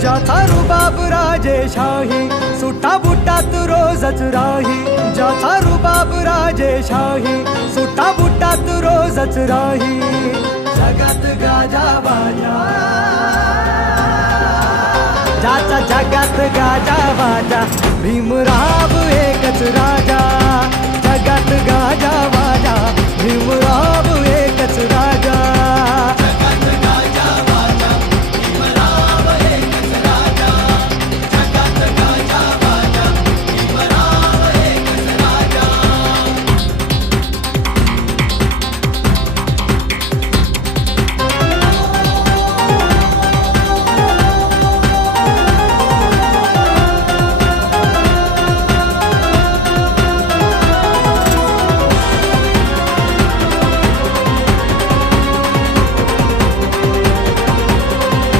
ज्याचा रुबाब राजेशाही, सुटा बुटात रोजच राही. ज्याचा रुबाब राजेशाही, सुटा बुटात रोजच राही. जगात गाजा बाजा, ज्याचा जगात गाजा बाजा, भीमराव एकच राजा.